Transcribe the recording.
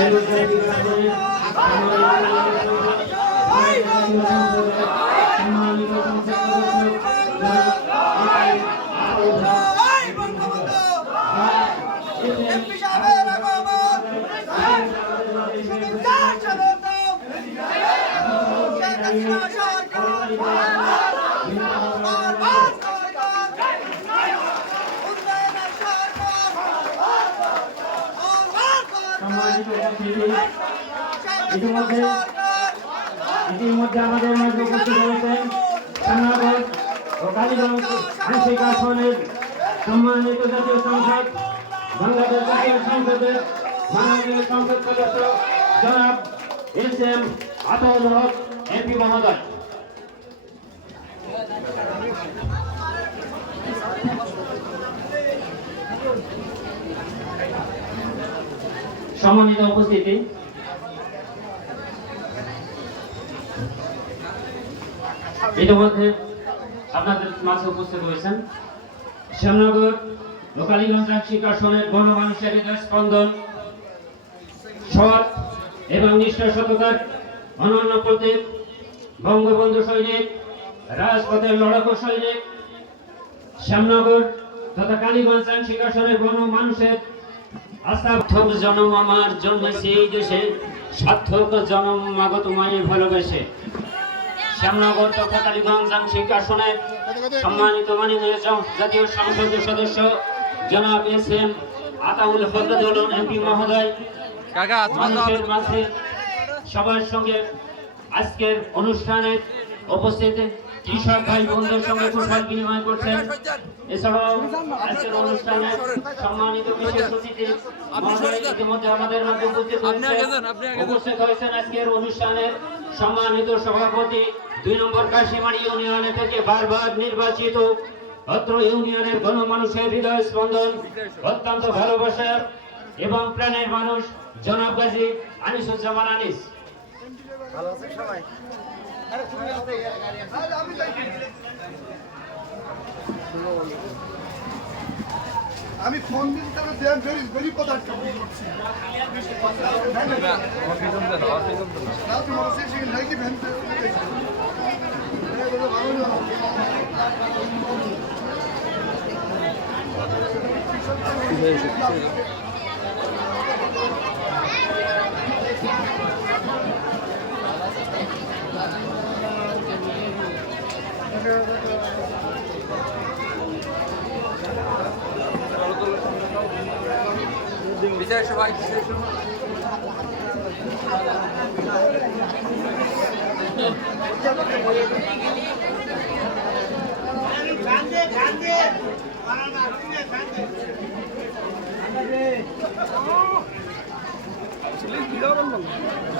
সরকার বরবাদ সরকার উন্নয়নের সরকার শেখ হাসিনা সরকার ইতিমধ্যে আমাদের মাঝে উপস্থিত হয়েছেন রান্নাঘর ও কালীগঞ্জ আংশিক আসনের সম্মানিত জাতীয় সংসদ বাংলাদেশ জাতীয় সংসদের মাননীয় সংসদ সদস্য জনাব S M Ataul Haque MP মহোদয় সম্মানিত উপস্থিতি। ইতিমধ্যে আপনাদের মাঝে উপস্থিত হয়েছেন। শ্যামনগর লোকালীগঞ্জ আংশিক আসনের গণমানুষের হৃদয় স্পন্দন সৎ এবং নিষ্ঠাসততার অনন্য প্রতীক, বঙ্গবন্ধু সৈনিক, রাজপথের লড়াকু সৈনিক, শ্যামনগর তথা কালীগঞ্জ আংশিক আসনের গণমানুষের আস্থার্থক জনম আমার জন্মেছে এই দেশে সার্থক জনম মাগো তোমায় ভালোবেসে। শ্যামনগর তথা কালীগঞ্জ আংশিক আসনের সম্মানিত মাননীয় জাতীয় সংসদের সদস্য জনাব S M Ataul Dolon MP মহোদয়। মানুষের মাঝে সবার সঙ্গে আজকের অনুষ্ঠানে উপস্থিত কৃষক ভাই বন্ধুদের সঙ্গে কুশল বিনিময় করছেন। এছাড়াও আজকের অনুষ্ঠানে সম্মানিত বিশেষ অতিথি ইতিমধ্যে আমাদের মধ্যে উপস্থিত। উপস্থিত হয়েছেন আজকের অনুষ্ঠানের সম্মানিত সভাপতি দুই নম্বর কাশিমারি ইউনিয়নে থেকে বারবার নির্বাচিত অত্র ইউনিয়নের গণমানুষের হৃদয় স্পন্দন অত্যন্ত ভালোবাসার এবং প্রাণের মানুষ জনাব গাজী আনিসুজ্জামান আনিস। আমি ফোন দিতে তাহলে দেন ভেরি ভেরি কথা একটা বলি সবাই Silahkan, Bang.